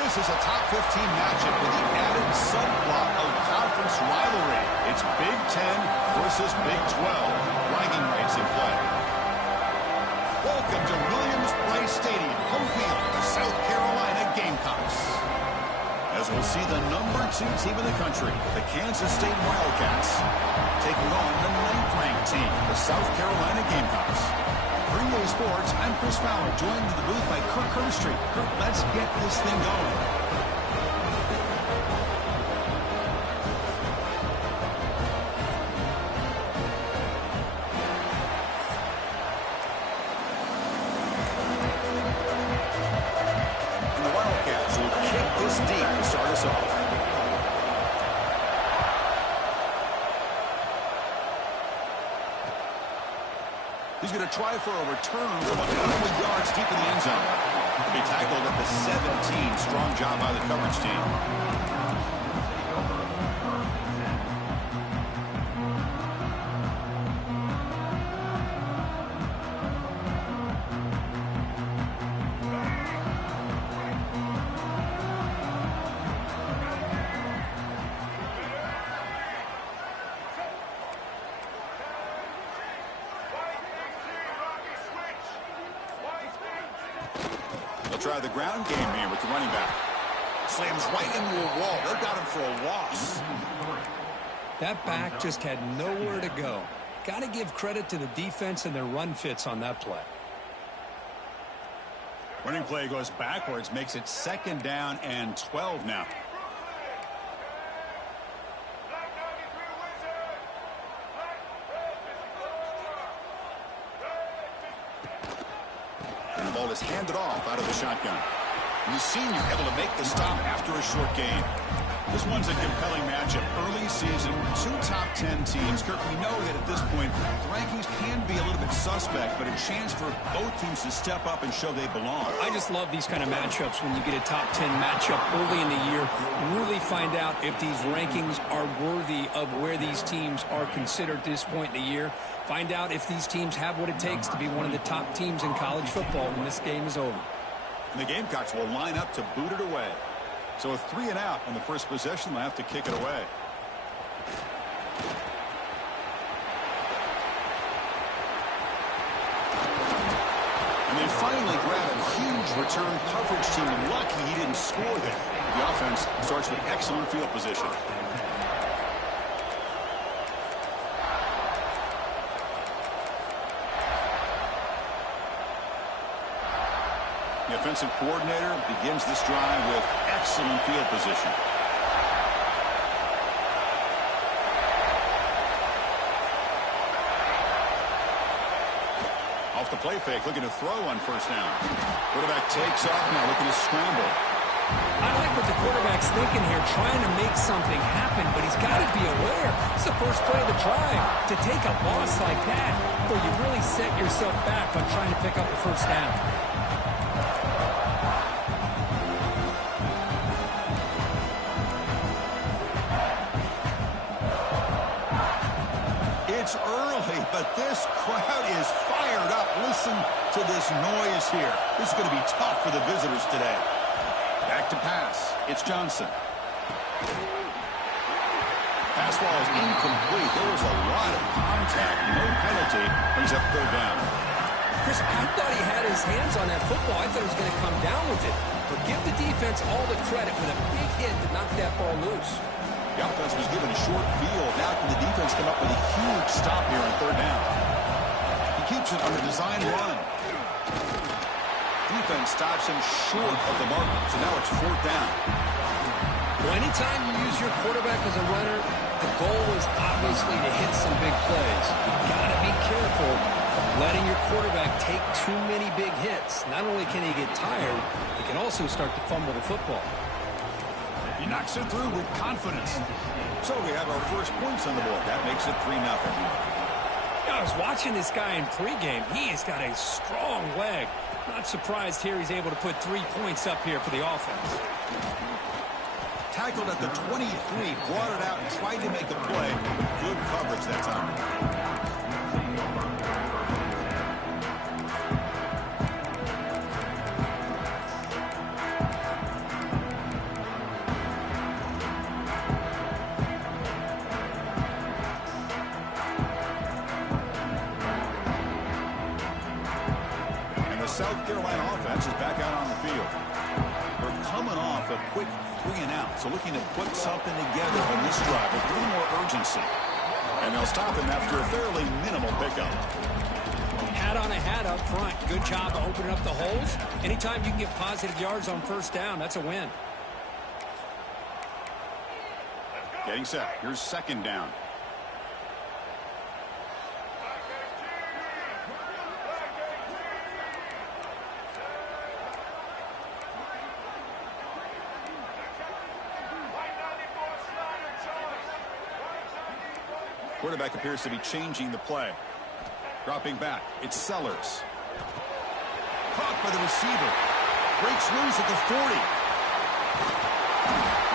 This is a top 15 matchup with the added subplot of conference rivalry. It's Big Ten versus Big 12. Bragging rights in play. Welcome to Williams-Brice Stadium, home field of the South Carolina Gamecocks. As we'll see the number 2 team in the country, the Kansas State Wildcats, taking on the 9th-ranked team, the South Carolina Gamecocks. Green Bay Sports, I'm Chris Fowler, joined in the booth by Kirk Herbstreit. Kirk, let's get this thing going. And the Wildcats will kick this deep to start us off. He's going to try for a return from a couple of yards deep in the end zone. He'll be tackled at the 17. Strong job by the coverage team. Try the ground game here with the running back. Slams right into a wall. They got him for a loss. That back just had nowhere to go. Got to give credit to the defense and their run fits on that play. Running play goes backwards, makes it 2nd down and 12 now. And the ball is handed off out of the shotgun. And the senior able to make the stop after a short gain. This one's a compelling matchup. Early season, 2 top 10 teams. Kirk, we know that at this point, the rankings can be a little bit suspect, but a chance for both teams to step up and show they belong. I just love these kind of matchups when you get a top 10 matchup early in the year. Really find out if these rankings are worthy of where these teams are considered at this point in the year. Find out if these teams have what it takes to be one of the top teams in college football when this game is over. And the Gamecocks will line up to boot it away. So a 3 and out on the first possession. They'll have to kick it away. And they finally grab a huge return coverage team. And lucky he didn't score there. The offense starts with excellent field position. The offensive coordinator begins this drive with excellent field position. Off the play fake, looking to throw on 1st down. Quarterback takes off now, looking to scramble. I like what the quarterback's thinking here, trying to make something happen, but he's got to be aware. It's the first play of the drive. To take a loss like that, where you really set yourself back on trying to pick up a 1st down. It's early, but this crowd is fired up. Listen to this noise here. This is going to be tough for the visitors today. Back to pass. It's Johnson. Pass ball is incomplete. There was a lot of contact. No penalty. Brings up 3rd down. Chris, I thought he had his hands on that football. I thought he was going to come down with it. But give the defense all the credit with a big hit to knock that ball loose. The offense was given a short field. Now can the defense come up with a huge stop here on 3rd down? He keeps it on the design run. Defense stops him short of the mark. So now it's 4th down. Well, anytime you use your quarterback as a runner, the goal is obviously to hit some big plays. You've got to be careful of letting your quarterback take too many big hits. Not only can he get tired, he can also start to fumble the football. He knocks it through with confidence. So we have our first points on the board. That makes it 3-0. I was watching this guy in pregame. He has got a strong leg. Not surprised here he's able to put 3 points up here for the offense. Tackled at the 23, brought it out and tried to make a play. Good coverage that time. South Carolina offense is back out on the field. They're coming off a quick 3-and-out, so looking to put something together on this drive with a little more urgency. And they'll stop him after a fairly minimal pickup. Hat on a hat up front. Good job of opening up the holes. Anytime you can get positive yards on first down, that's a win. Getting set. Here's second down. Quarterback appears to be changing the play. Dropping back. It's Sellers. Caught by the receiver. Breaks loose at the 40.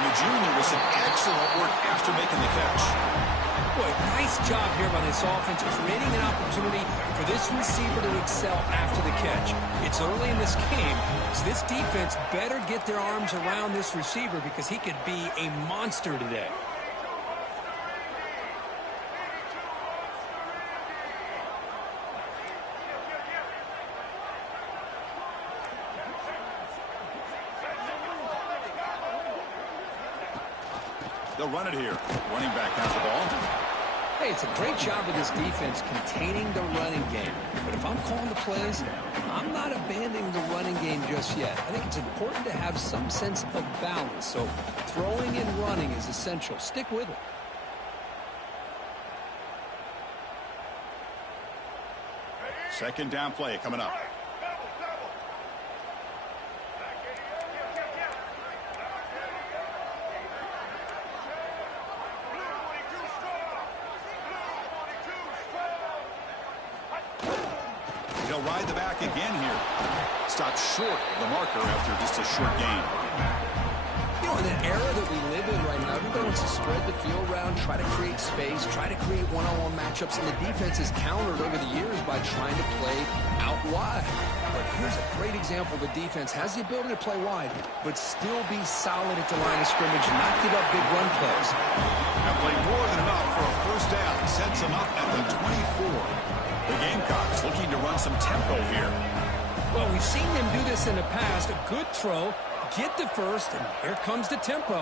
The junior with some excellent work after making the catch. Boy, nice job here by this offense, creating an opportunity for this receiver to excel after the catch. It's early in this game, so this defense better get their arms around this receiver because he could be a monster today. They'll run it here. Running back has the ball. Hey, it's a great job of this defense containing the running game. But if I'm calling the plays, I'm not abandoning the running game just yet. I think it's important to have some sense of balance. So throwing and running is essential. Stick with it. Second down play coming up. He'll ride the back again here. Stopped short of the marker after just a short gain. You know, in an era that we live in right now, everybody wants to spread the field around, try to create space, try to create one-on-one matchups, and the defense has countered over the years by trying to play out wide. But here's a great example. The defense has the ability to play wide, but still be solid at the line of scrimmage and not give up big run plays. That played more than enough for a first down. Sets them up at the 24. The Gamecocks looking to run some tempo here. Well, we've seen them do this in the past. A good throw, get the first, and here comes the tempo.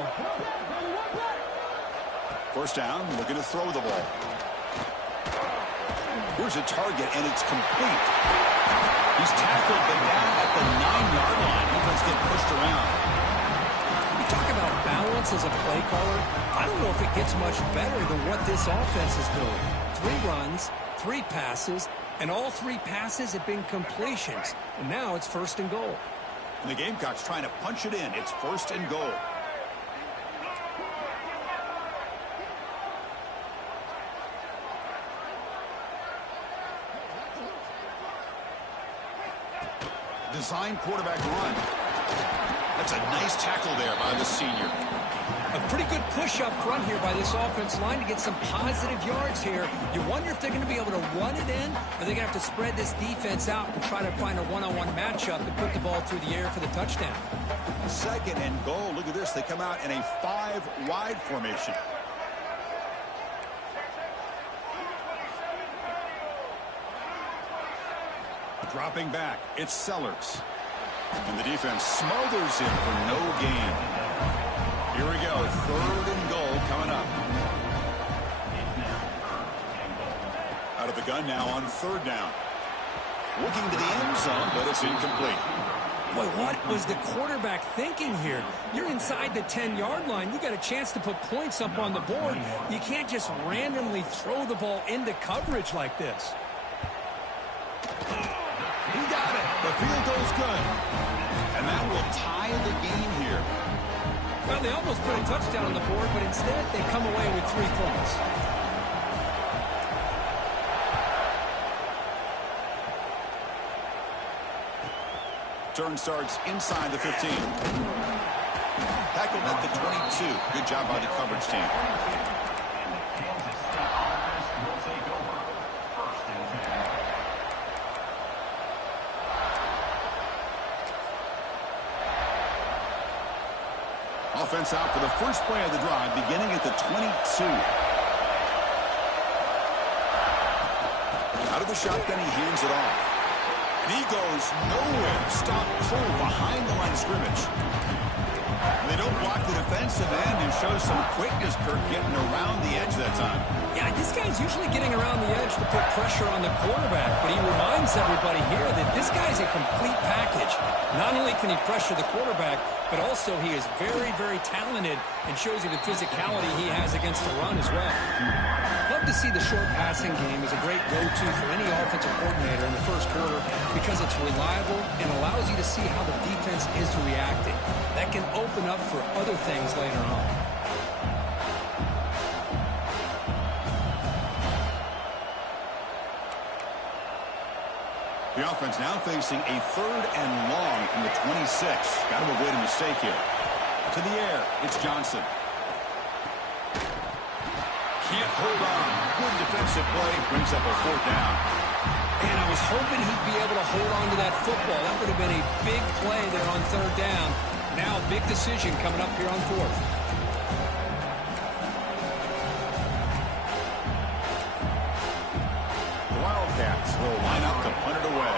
First down, looking to throw the ball. Here's a target, and it's complete. He's tackled, but down at the 9-yard line. Defense getting pushed around. You talk about balance as a play caller. I don't know if it gets much better than what this offense is doing. 3 runs, 3 passes, and all 3 passes have been completions. And now it's first and goal. And the Gamecocks trying to punch it in. It's first and goal. Design quarterback run. That's a nice tackle there by the senior. A pretty good push up front here by this offense line to get some positive yards here. You wonder if they're going to be able to run it in, or they're going to have to spread this defense out and try to find a one-on-one matchup and put the ball through the air for the touchdown. Second and goal. Look at this. They come out in a 5-wide formation. Dropping back. It's Sellers. And the defense smothers him for no gain. Here we go. Third and goal coming up. Out of the gun now on third down. Looking to the end zone, but it's incomplete. Boy, what was the quarterback thinking here? You're inside the 10-yard line. You got a chance to put points up on the board. You can't just randomly throw the ball into coverage like this. He got it. The field goal's good. And that will tie the game here. Well, they almost put a touchdown on the board, but instead they come away with 3 points. Turn starts inside the 15. Tackled at the 22. Good job by the coverage team. Offense out for the first play of the drive, beginning at the 22. Out of the shotgun, he hands it off. And he goes nowhere. Stop cold behind the line of scrimmage. They don't block the defensive end and show some quickness, Kirk, getting around the edge that time. Yeah, this guy's usually getting around the edge to put pressure on the quarterback, but he reminds everybody here that this guy's a complete package. Not only can he pressure the quarterback, but also he is very, very talented and shows you the physicality he has against the run as well. Love to see the short passing game as a great go-to for any offensive coordinator in the first quarter because it's reliable and allows you to see how the defense is reacting. That can open up for other things later on. The offense now facing a 3rd and long from the 26. Got to avoid a mistake here. To the air, it's Johnson. Can't hold on. Good defensive play. Brings up a 4th down. And I was hoping he'd be able to hold on to that football. That would have been a big play there on 3rd down. Now a big decision coming up here on 4th. The Wildcats will line up to punt it away.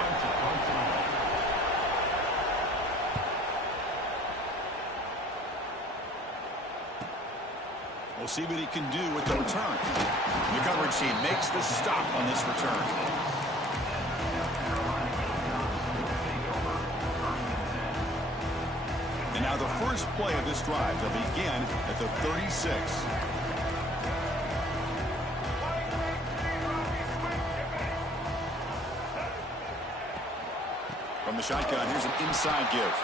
We'll see what he can do with the return. The coverage team makes the stop on this return. And now the first play of this drive will begin at the 36. From the shotgun, here's an inside give.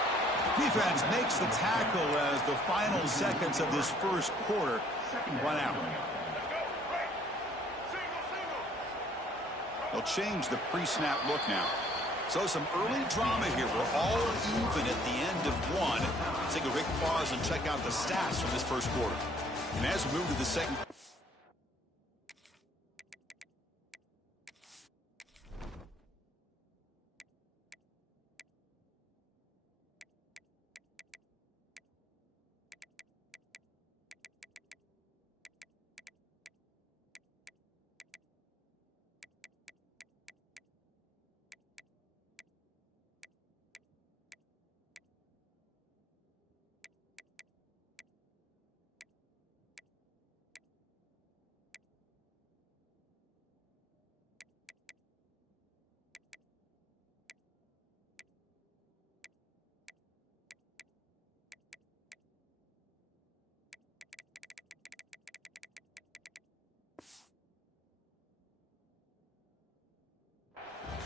Defense makes the tackle as the final seconds of this first quarter run out. They'll change the pre-snap look now. So some early drama here. We're all even at the end of one. Let's take a quick pause and check out the stats from this first quarter. And as we move to the second,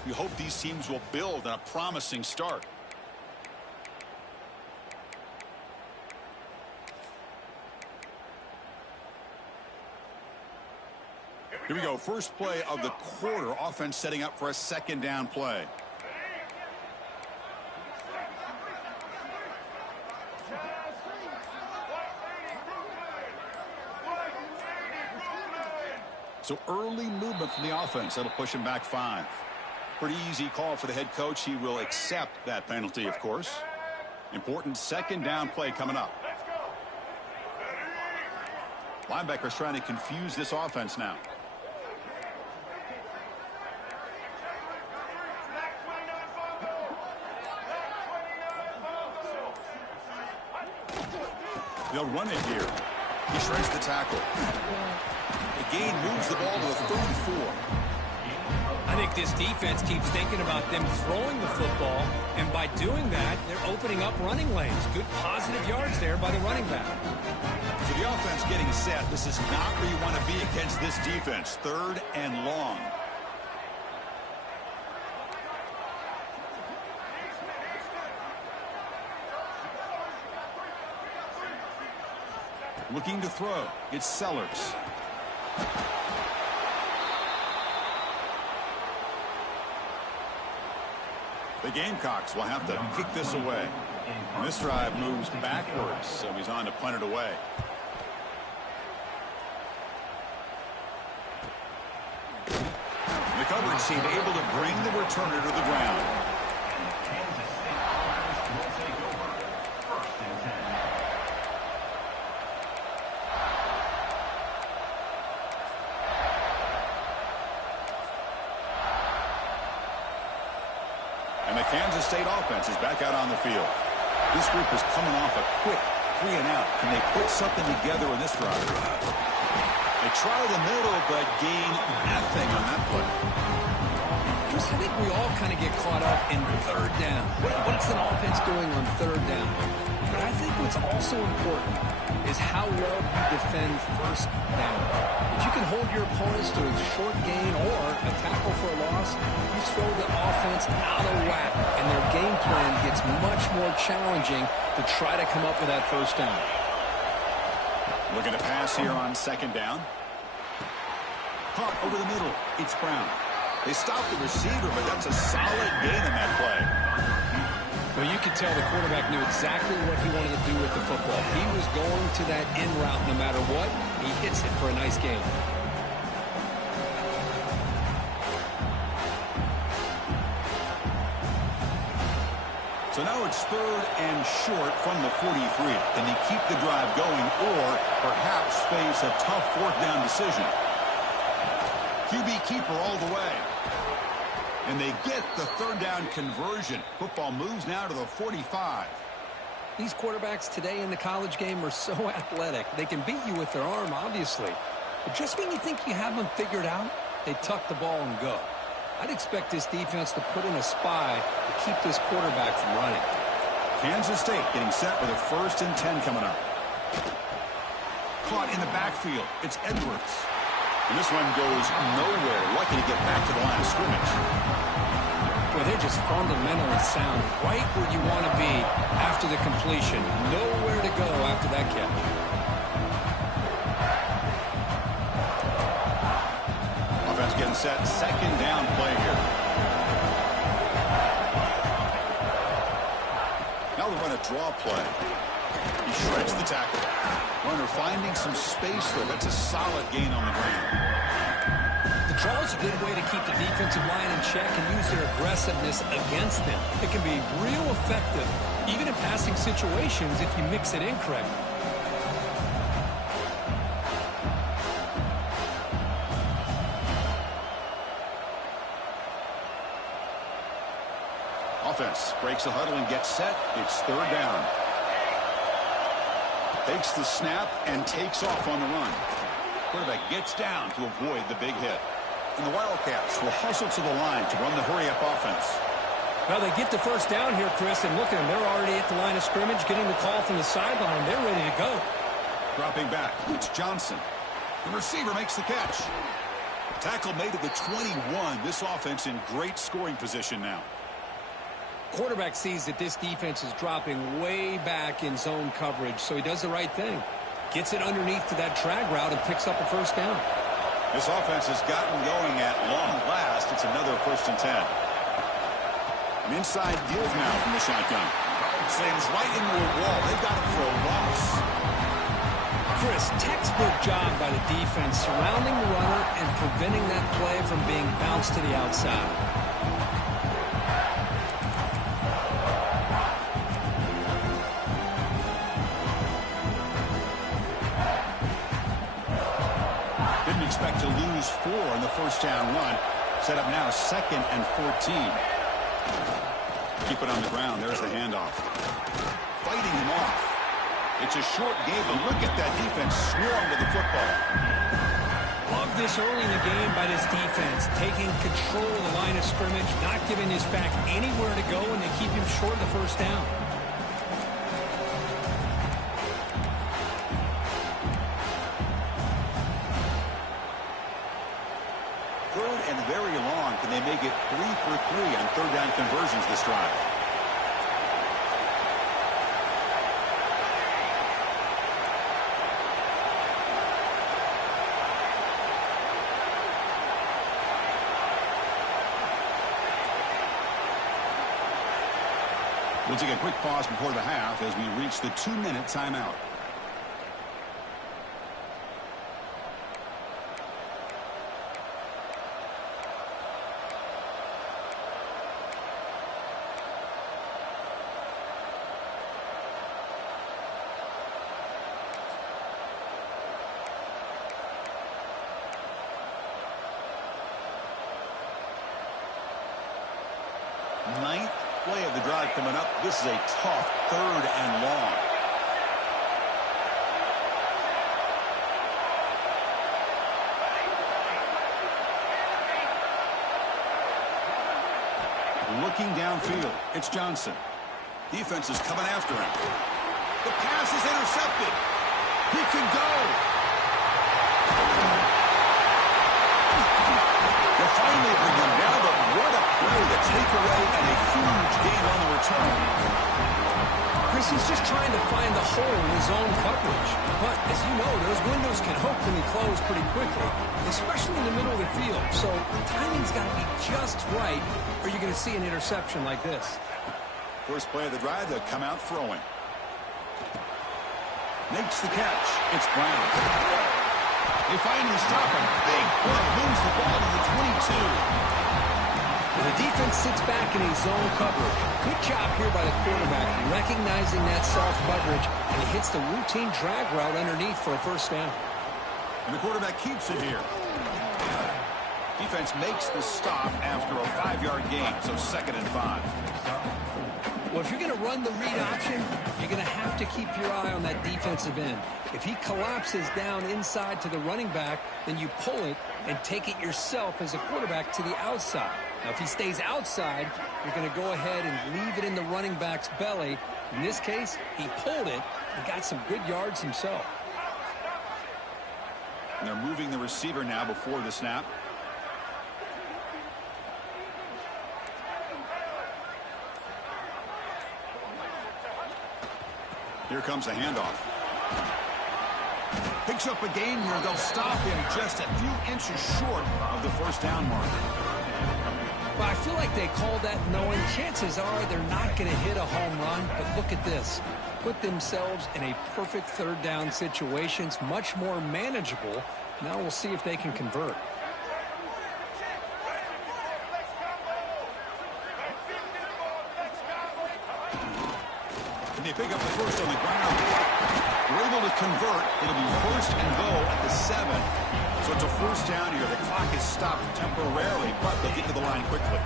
we hope these teams will build on a promising start. Here we go. First play of the quarter. Offense setting up for a 2nd down play. So early movement from the offense. That'll push him back 5. Pretty easy call for the head coach. He will accept that penalty, of course. Important 2nd down play coming up. Linebackers trying to confuse this offense now. They'll run it here. He shreds the tackle. The gain moves the ball to the 34. I think this defense keeps thinking about them throwing the football, and by doing that, they're opening up running lanes. Good positive yards there by the running back. So the offense getting set. This is not where you want to be against this defense. 3rd and long. Looking to throw. It's Sellers. The Gamecocks will have to kick this away. And this drive moves backwards, so he's on to punt it away. The coverage team able to bring the returner to the ground. Kansas State offense is back out on the field. This group is coming off a quick 3 and out. Can they put something together in this drive? They try the middle, but gain nothing on that play. Chris, I think we all kind of get caught up in third down. What's an offense doing on third down? But I think what's also important is how well you defend first down. If you can hold your opponents to a short gain or a tackle for a loss, you throw the offense out of whack, and their game plan gets much more challenging to try to come up with that first down. Looking to pass here on second down. Caught over the middle. It's Brown. They stopped the receiver, but that's a solid gain in that play. Well, you could tell the quarterback knew exactly what he wanted to do with the football. He was going to that in route no matter what. He hits it for a nice gain. So now it's third and short from the 43. Can they keep the drive going or perhaps face a tough fourth down decision? QB keeper all the way. And they get the third down conversion. Football moves now to the 45. These quarterbacks today in the college game are so athletic. They can beat you with their arm, obviously. But just when you think you have them figured out, they tuck the ball and go. I'd expect this defense to put in a spy to keep this quarterback from running. Kansas State getting set with a 1st and 10 coming up. Caught in the backfield. It's Edwards. And this one goes nowhere. Lucky to get back to the line of scrimmage. Boy, they're just fundamentally sound. Right where you want to be after the completion. Nowhere to go after that catch. Offense getting set. Second down play here. Now they run a draw play. He shreds the tackle. Runner finding some space there. That's a solid gain on the ground. The draw is a good way to keep the defensive line in check and use their aggressiveness against them. It can be real effective, even in passing situations, if you mix it in correctly. Offense breaks the huddle and gets set. It's third down. Takes the snap and takes off on the run. Quarterback gets down to avoid the big hit. And the Wildcats will hustle to the line to run the hurry-up offense. Well, they get the first down here, Chris, and look at them. They're already at the line of scrimmage, getting the call from the sideline. They're ready to go. Dropping back, it's Johnson. The receiver makes the catch. Tackle made at the 21. This offense in great scoring position now. Quarterback sees that this defense is dropping way back in zone coverage, so he does the right thing. Gets it underneath to that drag route and picks up a first down. This offense has gotten going at long last. It's another 1st and 10. An inside give now from the shotgun. Slams right into a wall. They've got him for a loss. Chris, textbook job by the defense surrounding the runner and preventing that play from being bounced to the outside. Expect to lose 4 in the first down run. Set up now 2nd and 14. Keep it on the ground. There's the handoff. Fighting him off. It's a short game, but look at that defense swarm to the football. Love this early in the game by this defense. Taking control of the line of scrimmage, not giving his back anywhere to go, and they keep him short of the first down. Can they make it 3 for 3 on third down conversions this drive? We'll take a quick pause before the half as we reach the 2-minute timeout. drive coming up. This is a tough 3rd and long. Looking downfield, it's Johnson. Defense is coming after him. The pass is intercepted. He can go. They'll finally bring him down, but what a play to take away and a huge gain on the return. Chris, he's just trying to find the hole in his own coverage. But, as you know, those windows can hopefully close pretty quickly, especially in the middle of the field. So the timing's got to be just right, or you're going to see an interception like this. First play of the drive, they'll come out throwing. Makes the catch. It's Brown. They finally stop him. Big play. Moves the ball to the 22. The defense sits back in a zone coverage. Good job here by the quarterback, recognizing that soft coverage, and he hits the routine drag route underneath for a first down. And the quarterback keeps it here. Defense makes the stop after a 5-yard gain, so 2nd and 5. Well, if you're going to run the read option, you're going to have to keep your eye on that defensive end. If he collapses down inside to the running back, then you pull it and take it yourself as a quarterback to the outside. Now, if he stays outside, you're going to go ahead and leave it in the running back's belly. In this case, he pulled it and got some good yards himself. And they're moving the receiver now before the snap. Here comes a handoff. Picks up a gain here. They'll stop him just a few inches short of the first down mark. Well, I feel like they called that knowing chances are they're not going to hit a home run. But look at this. Put themselves in a perfect 3rd down situation. It's much more manageable. Now we'll see if they can convert. They pick up the first on the ground. We're able to convert. It'll be 1st and goal at the 7. So it's a first down here. The clock is stopped temporarily, but they'll get to the line quickly.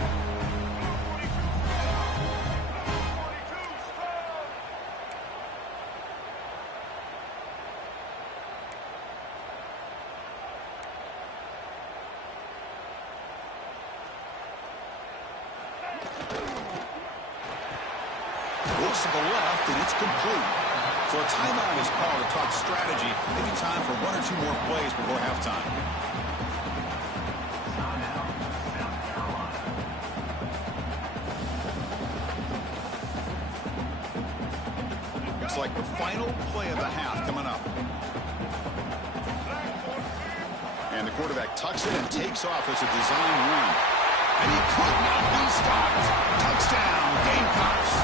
Looks to the left, and it's complete. So a timeout is called to talk strategy. Maybe time for 1 or 2 more plays before halftime. Looks like the final play of the half coming up. And the quarterback tucks it and takes off as a design run. And he could not be stopped. Touchdown, Gamecocks.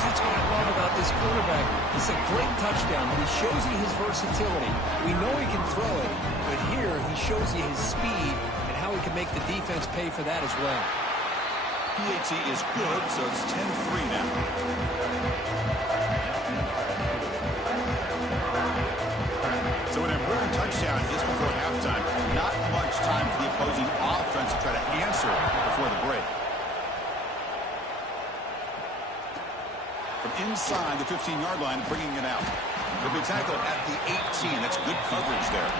That's what I love about this quarterback. It's a great touchdown, but he shows you his versatility. We know he can throw it, but here he shows you his speed and how he can make the defense pay for that as well. PAT is good, so it's 10-3 now. So an important touchdown is before halftime. Not much time for the opposing offense to try to answer before the break. From inside the 15-yard line, bringing it out. They'll be tackled at the 18. That's good coverage there.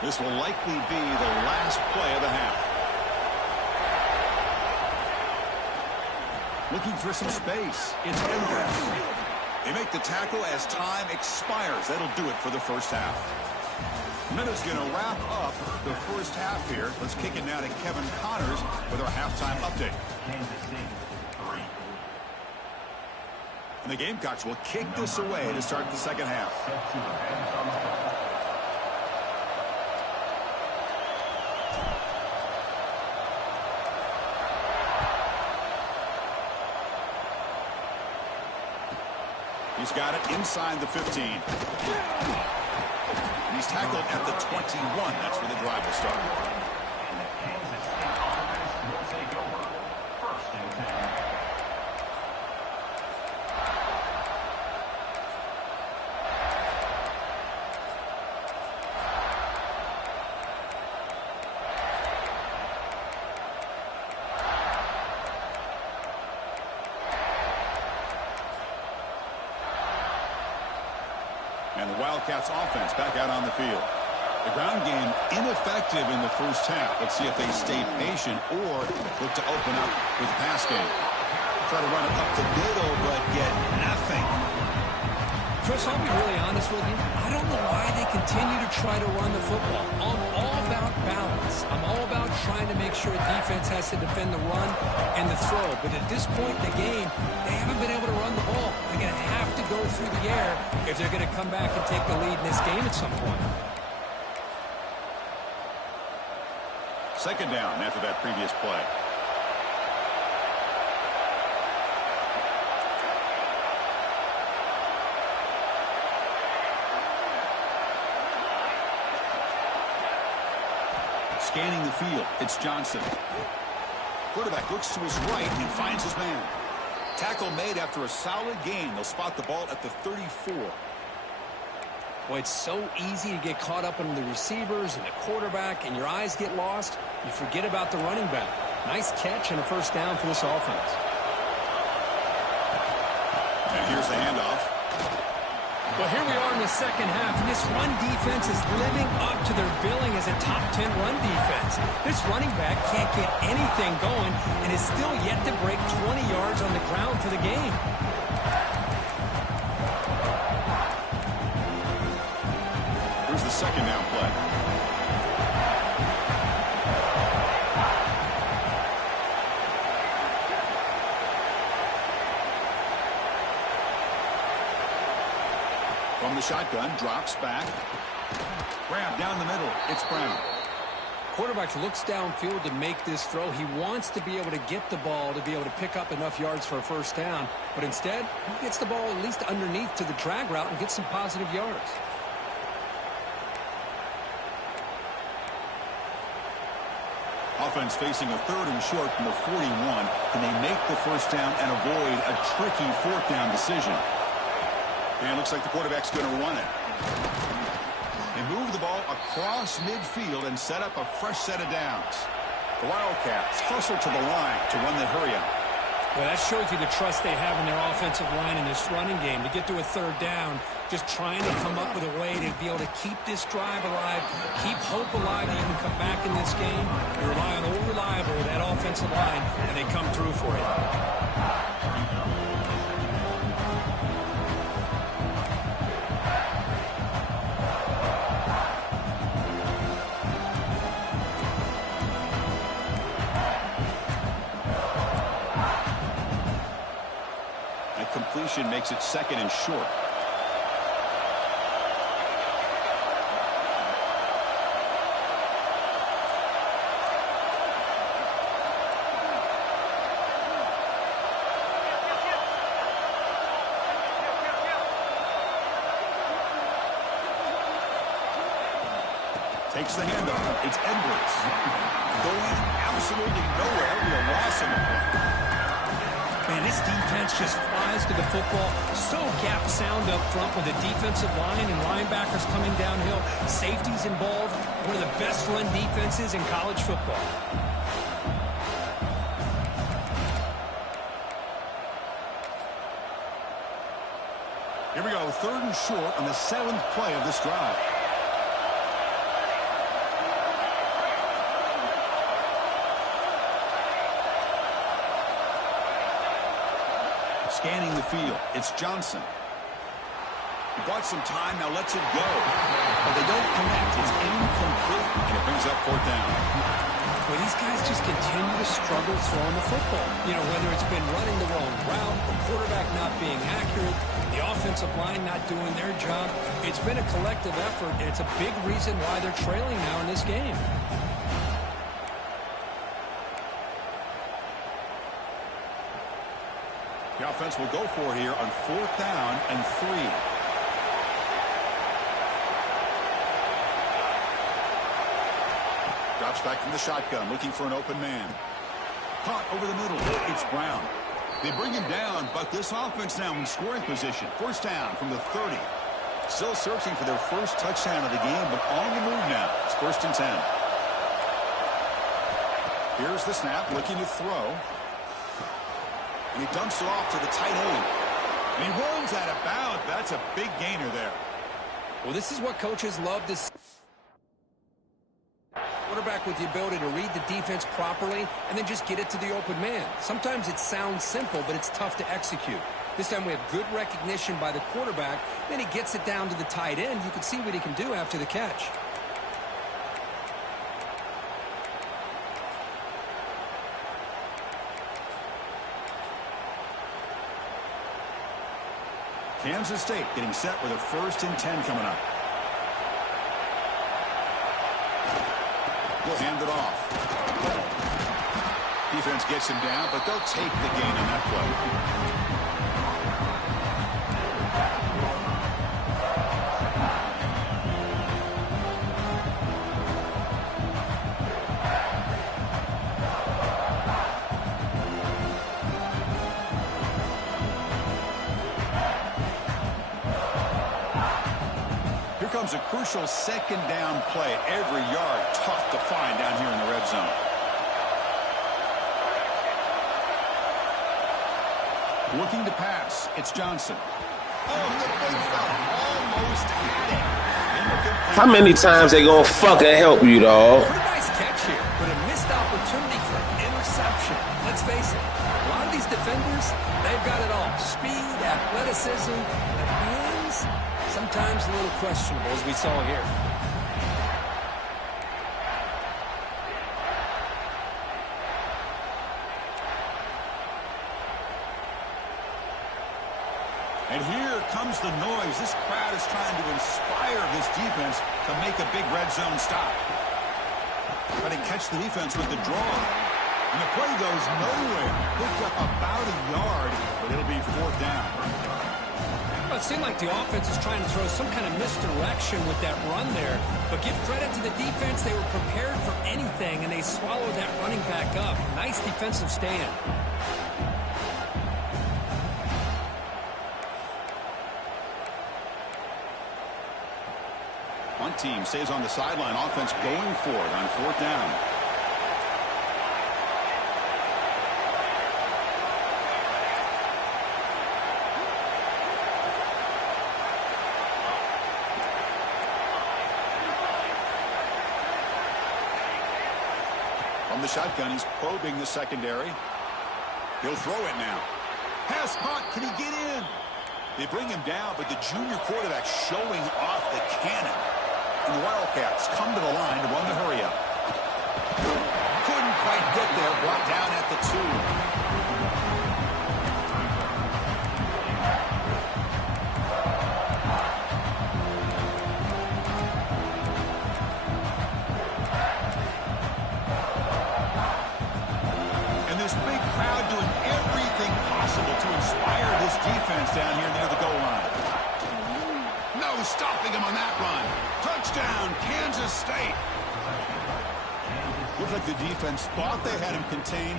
This will likely be the last play of the half. Looking for some space. It's Enders. They make the tackle as time expires. That'll do it for the first half. Minutes going to wrap up the first half here. Let's kick it now to Kevin Connors with our halftime update. And the Gamecocks will kick this away to start the second half. He's got it inside the 15. And he's tackled at the 21. That's where the drive will start. And the Wildcats offense back out on the field. The ground game ineffective in the first half. Let's see if they stay patient or look to open up with the pass game. Try to run it up the middle, but get nothing. Chris, I'll be really honest with you. I don't know why they continue to try to run the football. I'm all about balance. I'm all about trying to make sure defense has to defend the run and the throw. But at this point in the game, they haven't been able to run the ball. They're going to have to go through the air if they're going to come back and take the lead in this game at some point. Second down after that previous play. Scanning the field, it's Johnson. Quarterback looks to his right and finds his man. Tackle made after a solid gain. They'll spot the ball at the 34. Boy, it's so easy to get caught up in the receivers and the quarterback, and your eyes get lost. You forget about the running back. Nice catch and a first down for this offense. And here's the handoff. Well, here we are in the second half, and this run defense is living up to their billing as a top 10 run defense. This running back can't get anything going and is still yet to break 20 yards on the ground for the game. Here's the second down play. From the shotgun, drops back. Grab down the middle. It's Brown. Quarterback looks downfield to make this throw. He wants to be able to get the ball to be able to pick up enough yards for a first down. But instead, he gets the ball at least underneath to the drag route and gets some positive yards. Offense facing a third and short from the 41. Can they make the first down and avoid a tricky fourth down decision? And it looks like the quarterback's going to run it. They move the ball across midfield and set up a fresh set of downs. The Wildcats hustle to the line to run the hurry up. Well, that shows you the trust they have in their offensive line in this running game. To get to a third down, just trying to come up with a way to be able to keep this drive alive, keep hope alive that you can come back in this game. You rely on Old Reliable, that offensive line, and they come through for you. Completion makes it second and short. Takes the handoff. It's Edwards. Going absolutely nowhere with a loss in the play. Man, this defense just flies to the football. So gap sound up front with the defensive line and linebackers coming downhill. Safeties involved. One of the best run defenses in college football. Here we go. Third and short on the 7th play of this drive. Scanning the field, it's Johnson. He bought some time, now lets it go. But they don't connect. It's incomplete, and it brings up fourth down. Well, these guys just continue to struggle throwing the football. You know, whether it's been running the wrong route, the quarterback not being accurate, the offensive line not doing their job. It's been a collective effort, and it's a big reason why they're trailing now in this game. The offense will go for it here on fourth down and 3. Drops back from the shotgun, looking for an open man. Caught over the middle. It's Brown. They bring him down, but this offense now in scoring position. First down from the 30. Still searching for their first touchdown of the game, but on the move now. It's 1st and 10. Here's the snap, looking to throw. And he dumps it off to the tight end. And he runs out of bounds. That's a big gainer there. Well, this is what coaches love to see. Quarterback with the ability to read the defense properly and then just get it to the open man. Sometimes it sounds simple, but it's tough to execute. This time we have good recognition by the quarterback. Then he gets it down to the tight end. You can see what he can do after the catch. Kansas State getting set with a 1st and 10 coming up. Will hand it off. Defense gets him down, but they'll take the gain on that play. Here comes a crucial 2nd down play. Every yard tough to find down here in the red zone. Looking to pass. It's Johnson. Oh, the big fella almost had it. How many times they gonna fucking help you, dog? What a nice catch here, but a missed opportunity for an interception. Let's face it, a lot of these defenders, they've got it all. Speed, athleticism, and hands, sometimes a little questionable, as we saw here. And here comes the noise. This crowd is trying to inspire this defense to make a big red zone stop. Trying to catch the defense with the draw. And the play goes nowhere. Picked up about a yard, but it'll be 4th down. Well, it seemed like the offense is trying to throw some kind of misdirection with that run there. But give credit to the defense. They were prepared for anything, and they swallowed that running back up. Nice defensive stand. One team stays on the sideline. Offense going for it on 4th down. From the shotgun, he's probing the secondary. He'll throw it now. Pass caught. Can he get in? They bring him down, but the junior quarterback showing off the cannon. And the Wildcats come to the line to run the hurry up. Couldn't quite get there. Brought down at the 2. And this big crowd doing everything possible to inspire this defense down here near the goal line. No stopping him on that run. Touchdown, Kansas State. Looks like the defense thought they had him contained.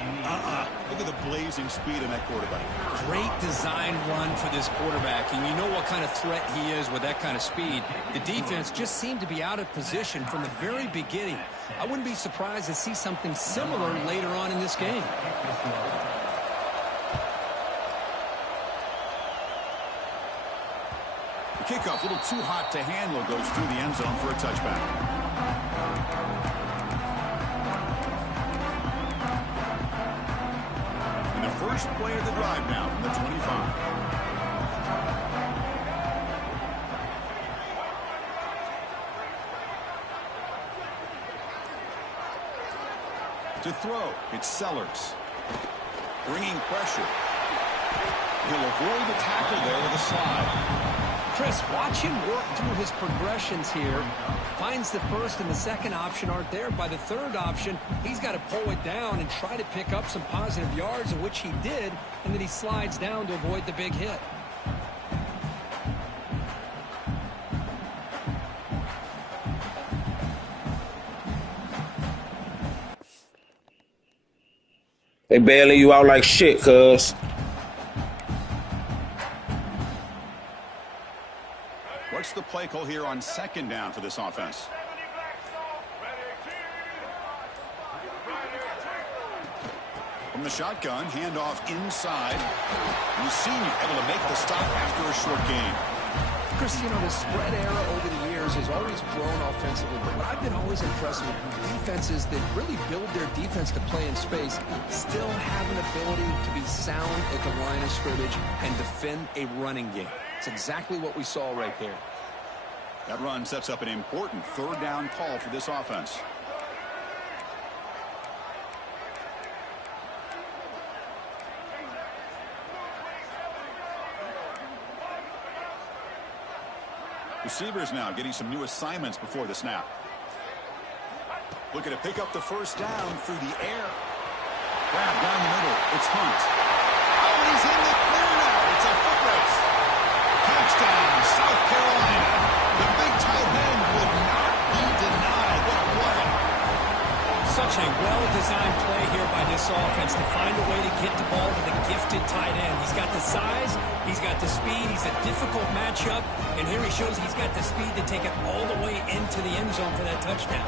Look at the blazing speed in that quarterback. Great design run for this quarterback, and you know what kind of threat he is with that kind of speed. The defense just seemed to be out of position from the very beginning. I wouldn't be surprised to see something similar later on in this game. The kickoff, a little too hot to handle, goes through the end zone for a touchback. First play of the drive now from the 25. To throw, it's Sellers. Bringing pressure. He'll avoid the tackle there with a slide. Chris, watch him work through his progressions here. Finds the first and the second option aren't there. By the third option, he's got to pull it down and try to pick up some positive yards, of which he did, and then he slides down to avoid the big hit. They bailing you out like shit, cuz. What's the play call here on second down for this offense? From the shotgun, handoff inside. Lucini able to make the stop after a short gain. Chris, you know, the spread era over the years has always grown offensively, but what I've been always impressed with defenses that really build their defense to play in space still have an ability to be sound at the line of scrimmage and defend a running game. It's exactly what we saw right there. That run sets up an important third down call for this offense. Receivers now getting some new assignments before the snap. Looking to pick up the first down through the air. Grab down the middle. It's Hunt. Oh, and he's in the clear now. It's a foot race. Touchdown, South Carolina. The big tight end would not be denied. What a play. Such a well-designed play here by this offense to find a way to get the ball to the gifted tight end. He's got the size, he's got the speed, he's a difficult matchup, and here he shows he's got the speed to take it all the way into the end zone for that touchdown.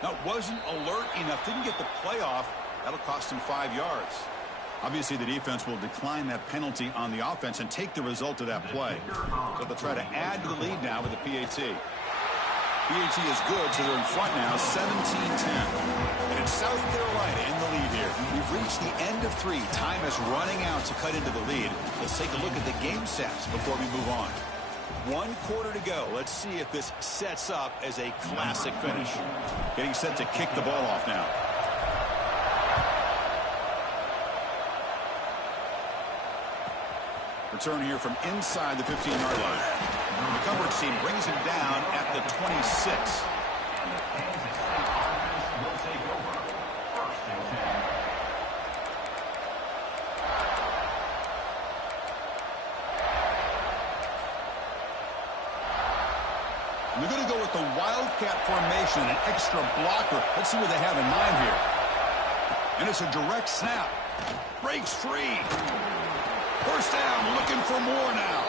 That wasn't alert enough. Didn't get the play off. That'll cost him 5 yards. Obviously, the defense will decline that penalty on the offense and take the result of that play. So they'll try to add to the lead now with the PAT. PAT is good, so they're in front now, 17-10. And it's South Carolina in the lead here. We've reached the end of 3. Time is running out to cut into the lead. Let's take a look at the game sets before we move on. 1 quarter to go. Let's see if this sets up as a classic finish. Getting set to kick the ball off now. Return here from inside the 15-yard line. The coverage team brings him down at the 26. They're going to go with the Wildcat formation, an extra blocker. Let's see what they have in mind here. And it's a direct snap. Breaks free. First down, looking for more now.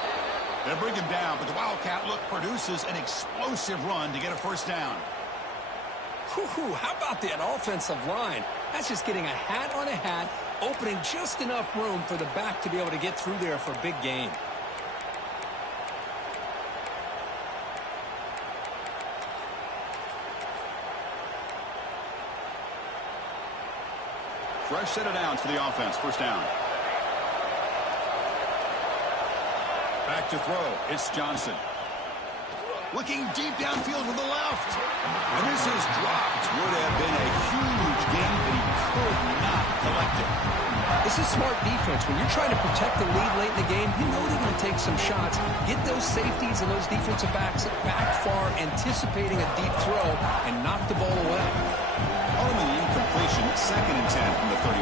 They bring him down, but the Wildcat look produces an explosive run to get a first down. Whew, how about that offensive line? That's just getting a hat on a hat, opening just enough room for the back to be able to get through there for a big gain. Fresh set of downs for the offense. First down. Back to throw. It's Johnson. Looking deep downfield to the left. And this is dropped. Would have been a huge gain, but he could not collect it. This is smart defense. When you're trying to protect the lead late in the game, you know they're going to take some shots. Get those safeties and those defensive backs back far, anticipating a deep throw, and knock the ball away. Ultimately incompletion, 2nd and 10 from the 39.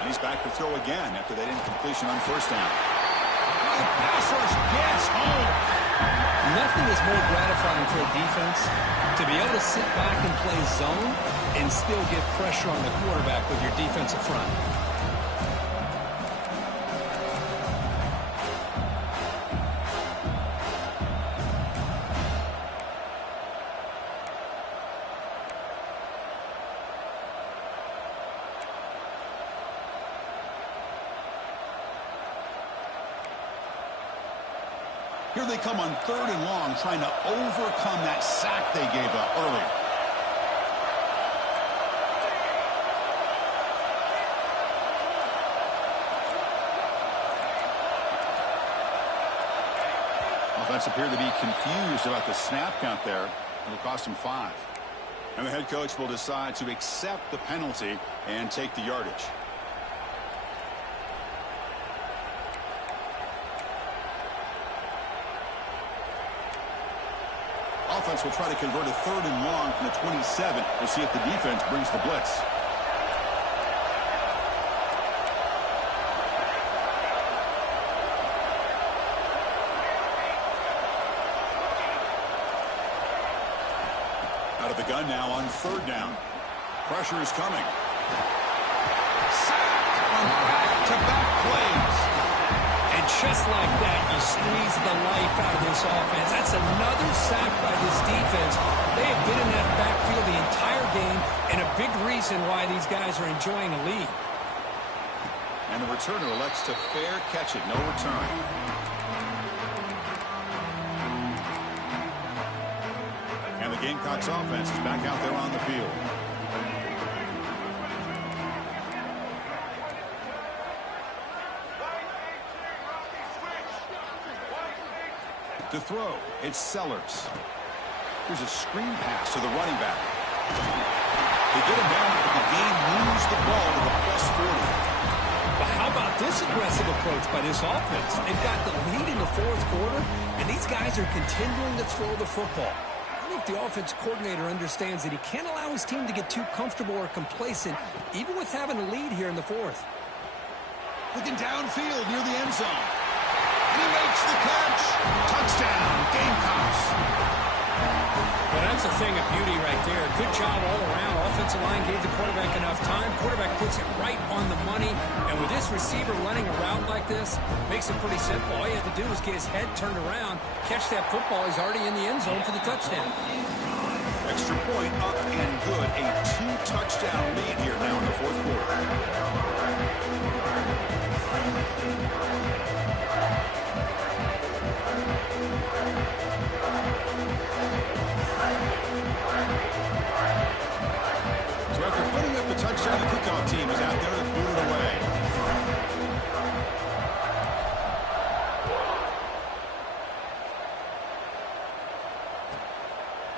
And he's back to throw again after that incompletion on first down. The pass rush gets home. Nothing is more gratifying for a defense to be able to sit back and play zone and still get pressure on the quarterback with your defensive front. Here they come on 3rd and long, trying to overcome that sack they gave up earlier. Offense appeared to be confused about the snap count there. It'll cost him 5. And the head coach will decide to accept the penalty and take the yardage. Offense will try to convert a 3rd and long from the 27. We'll see if the defense brings the blitz. Out of the gun now on 3rd down. Pressure is coming. Sacked on back-to-back plays. And just like that, you squeeze the life out of this offense. That's another sack by this defense. They have been in that backfield the entire game, and a big reason why these guys are enjoying a lead. And the returner elects to fair catch it. No return. And the Gamecocks offense is back out there on the field. To throw, it's Sellers. Here's a screen pass to the running back. They get him down, but the game moves the ball to the +40. But how about this aggressive approach by this offense? They've got the lead in the 4th quarter, and these guys are continuing to throw the football. I think the offense coordinator understands that he can't allow his team to get too comfortable or complacent, even with having a lead here in the 4th. Looking downfield near the end zone. And he makes the catch. Touchdown, Gamecocks. Well, that's a thing of beauty right there. Good job all around. Offensive line gave the quarterback enough time. Quarterback puts it right on the money. And with this receiver running a route like this, makes it pretty simple. All you have to do is get his head turned around, catch that football. He's already in the end zone for the touchdown. Extra point up and good. A 2-touchdown lead here now in the 4th quarter. So after putting up the touchdown, the kickoff team is out there to boot it away.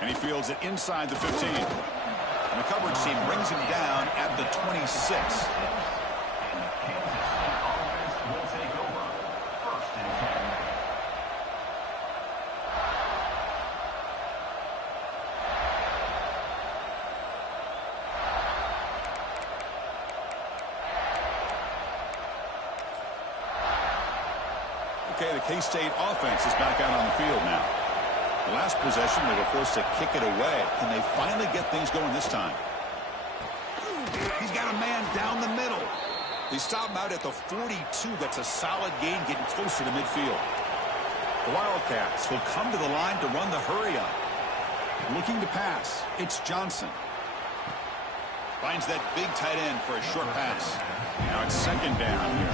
And he fields it inside the 15. And the coverage team brings him down at the 26. Okay, the K-State offense is back out on the field now. The last possession, they were forced to kick it away. Can they finally get things going this time? He's got a man down the middle. They stop him out at the 42. That's a solid gain, getting closer to midfield. The Wildcats will come to the line to run the hurry up. Looking to pass. It's Johnson. Finds that big tight end for a short pass. Now it's 2nd down here.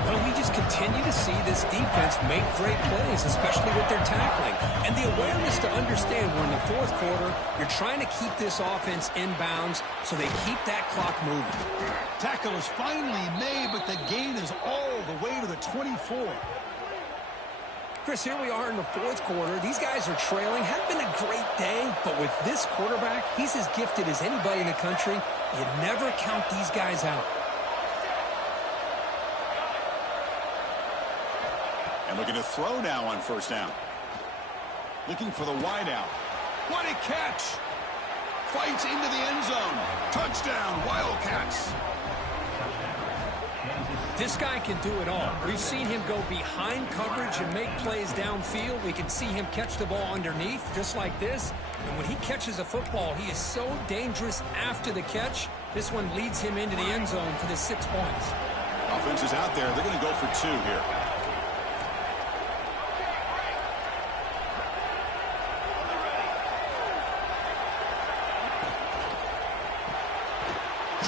Well, we just continue to see this defense make great plays, especially with their tackling. And the awareness to understand we're in the 4th quarter, you're trying to keep this offense in bounds so they keep that clock moving. Tackle is finally made, but the gain is all the way to the 24. Chris, here we are in the 4th quarter. These guys are trailing. Hadn't been a great day, but with this quarterback, he's as gifted as anybody in the country. You never count these guys out. And looking to throw now on 1st down. Looking for the wide out. What a catch! Fights into the end zone. Touchdown, Wildcats. This guy can do it all. We've seen him go behind coverage and make plays downfield. We can see him catch the ball underneath, just like this. And when he catches a football, he is so dangerous after the catch. This one leads him into the end zone for the 6 points. Offense is out there. They're going to go for 2 here.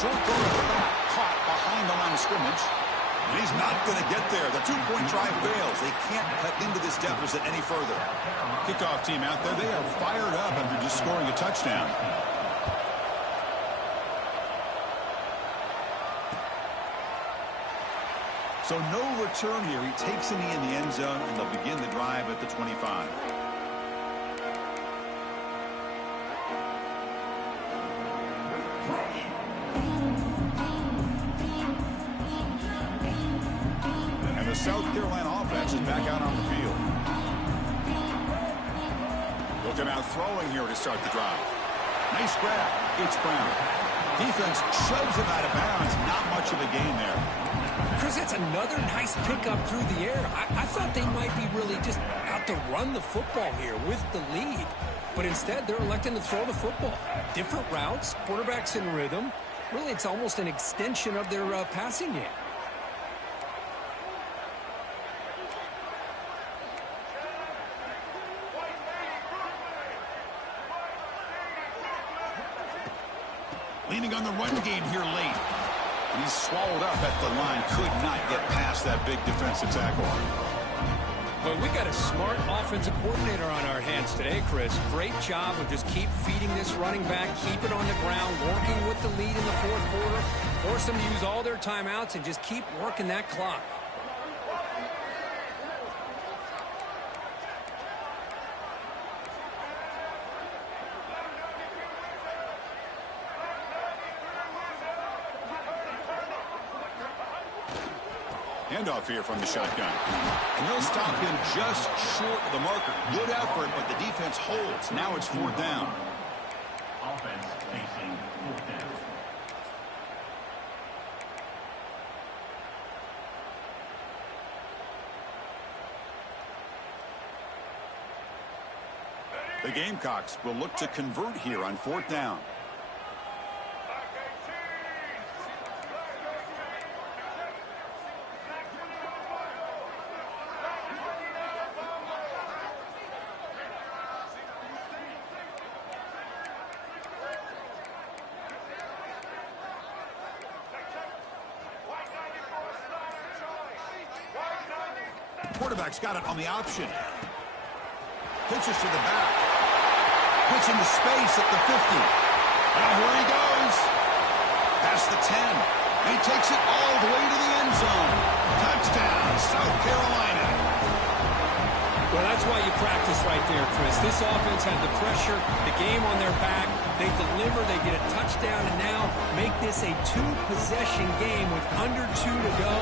Short throw to the back, caught behind the line of scrimmage. And he's not going to get there. The 2-point drive fails. They can't cut into this deficit any further. Kickoff team out there. They are fired up after just scoring a touchdown. So no return here. He takes a knee in the end zone, and they'll begin the drive at the 25. And the South Carolina offense is back out on the field. Looking out throwing here to start the drive. Nice grab. It's Brown. Defense shoves him out of bounds. Not much of a gain there. Chris, that's another nice pickup through the air. I thought they might be really just out to run the football here with the lead. But instead, they're electing to throw the football. Different routes, quarterbacks in rhythm. Really, it's almost an extension of their passing game. Leaning on the run game here late. And he's swallowed up at the line. Could not get past that big defensive tackle. Well, we got a smart offensive coordinator on our hands today, Chris. Great job of just keep feeding this running back, keep it on the ground, working with the lead in the fourth quarter, force them to use all their timeouts, and just keep working that clock. Handoff here from the shotgun. And they'll stop him just short of the marker. Good effort, but the defense holds. Now it's fourth down. Offense facing fourth down. The Gamecocks will look to convert here on fourth down. Quarterback's got it on the option. Pitches to the back. Puts into space at the 50. And here he goes. Past the 10. He takes it all the way to the end zone. Touchdown, South Carolina. Well, that's why you practice right there, Chris. This offense had the pressure, the game on their back. They deliver, they get a touchdown, and now make this a two-possession game with under 2 to go.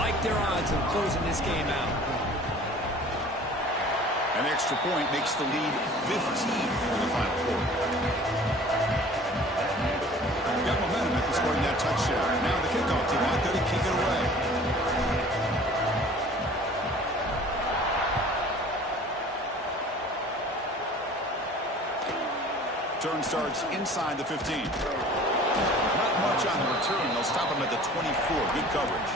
Like their odds of closing this game out. An extra point makes the lead 15 in the final quarter. Got momentum after scoring that touchdown. Now the kickoff team out there to kick it away. Turn starts inside the 15. Not much on the return. They'll stop him at the 24. Good coverage.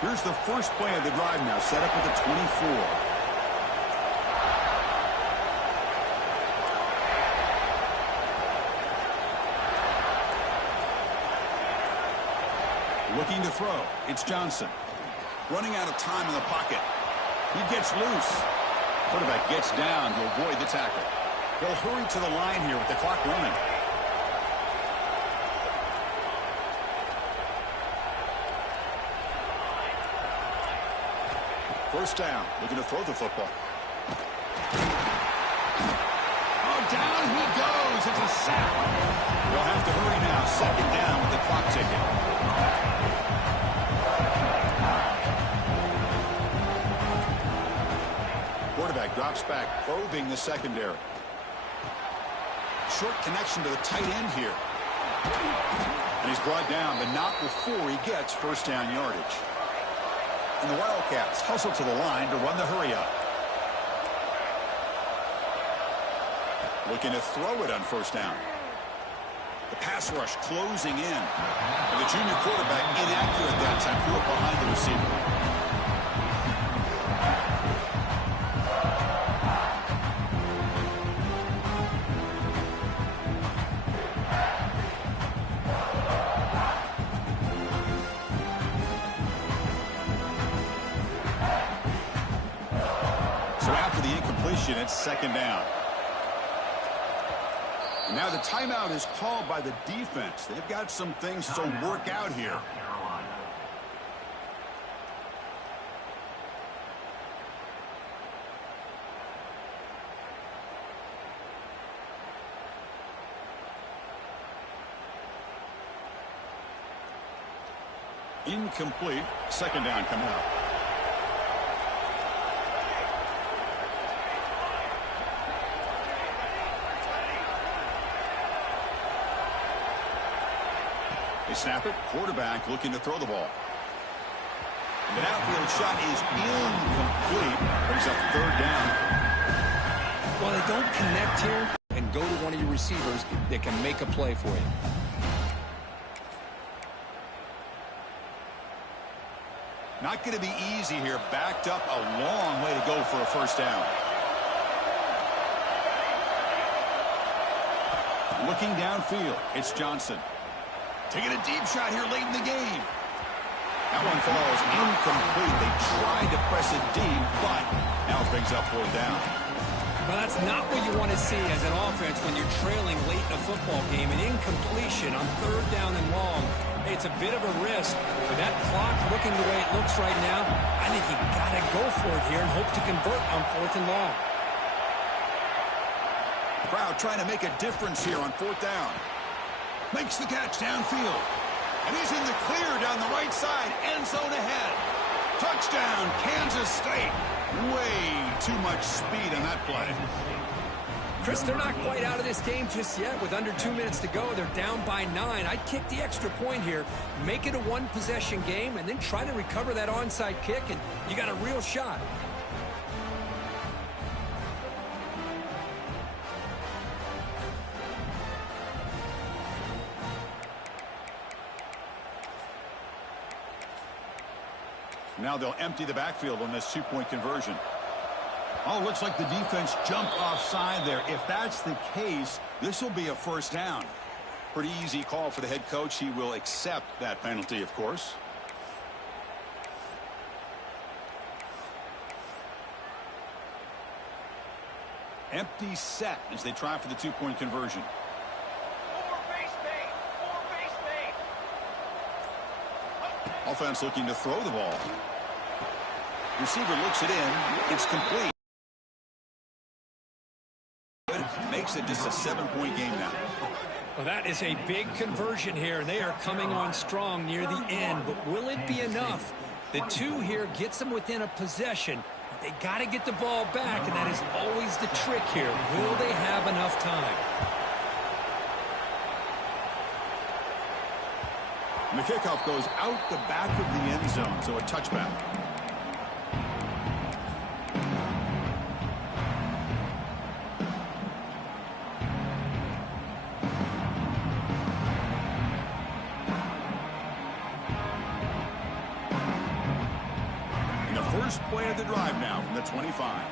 Here's the first play of the drive now, set up at the 24. Looking to throw. It's Johnson. Running out of time in the pocket. He gets loose. Quarterback gets down to avoid the tackle. They'll hurry to the line here with the clock running. First down, looking to throw the football. Oh, down he goes. It's a sack. They'll have to hurry now. Second down with the clock ticking. Quarterback drops back, probing the secondary. Short connection to the tight end here. And he's brought down, but not before he gets first down yardage. And the Wildcats hustle to the line to run the hurry-up. Looking to throw it on first down. The pass rush closing in. And the junior quarterback inaccurate that time. Threw it behind the receiver. So after the incompletion, it's second down. And now the timeout is called by the defense. They've got some things to work out here. Incomplete. Second down coming up. They snap it. Quarterback looking to throw the ball. And the outfield shot is incomplete. Brings up third down. Well, they don't connect here and go to one of your receivers that can make a play for you. Not going to be easy here. Backed up a long way to go for a first down. Looking downfield, it's Johnson. Taking a deep shot here late in the game. That one falls incomplete. They tried to press it deep, but now it brings up fourth down. Well, that's not what you want to see as an offense when you're trailing late in a football game. An incompletion on third down and long. It's a bit of a risk. With that clock looking the way it looks right now, I think you got to go for it here and hope to convert on fourth and long. Crowd trying to make a difference here on fourth down. Makes the catch downfield. And he's in the clear down the right side. End zone ahead. Touchdown, Kansas State. Way too much speed on that play. Chris, they're not quite out of this game just yet. With under 2 minutes to go, they're down by 9. I'd kick the extra point here, make it a one-possession game, and then try to recover that onside kick, and you got a real shot. Now they'll empty the backfield on this two-point conversion. Oh, looks like the defense jumped offside there. If that's the case, this will be a first down. Pretty easy call for the head coach. He will accept that penalty, of course. Empty set as they try for the two-point conversion. Offense looking to throw the ball. Receiver looks it in. It's complete. Makes it just a 7-point game now. Well, that is a big conversion here. They are coming on strong near the end, but will it be enough? The two here gets them within a possession. They got to get the ball back, and that is always the trick here. Will they have enough time? And the kickoff goes out the back of the end zone, so a touchback. And the first play of the drive now from the 25.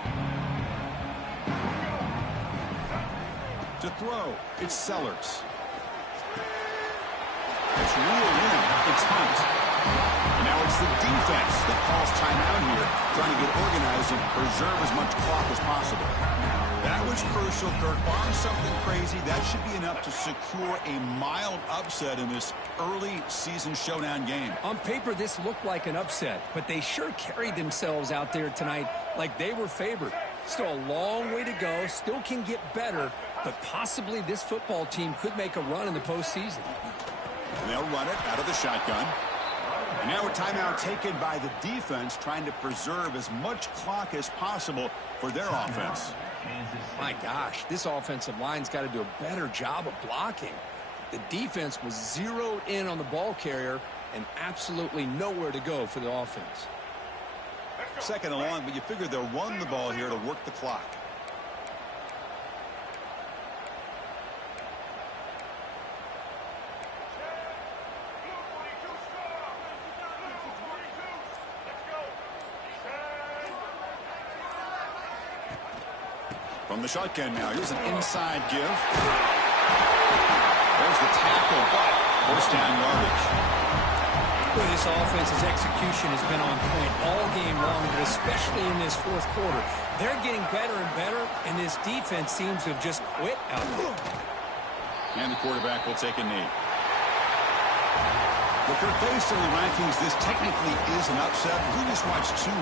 To throw, it's Sellers. It's reeled in. It's Hunt. And now it's the defense that calls timeout here, trying to get organized and preserve as much clock as possible. That was crucial, Kirk. Barring something crazy, that should be enough to secure a mild upset in this early season showdown game. On paper, this looked like an upset, but they sure carried themselves out there tonight like they were favored. Still a long way to go, still can get better, but possibly this football team could make a run in the postseason. And they'll run it out of the shotgun. And now a timeout taken by the defense, trying to preserve as much clock as possible for their offense. My gosh, this offensive line's got to do a better job of blocking. The defense was zeroed in on the ball carrier and absolutely nowhere to go for the offense. Second and long, but you figure they'll run the ball here to work the clock. From the shotgun now, here's an inside give. There's the tackle, but first down yardage. Boy, this offense's execution has been on point all game long, but especially in this fourth quarter. They're getting better and better, and this defense seems to have just quit out there. And the quarterback will take a knee. But based on the rankings, this technically is an upset. We just watched two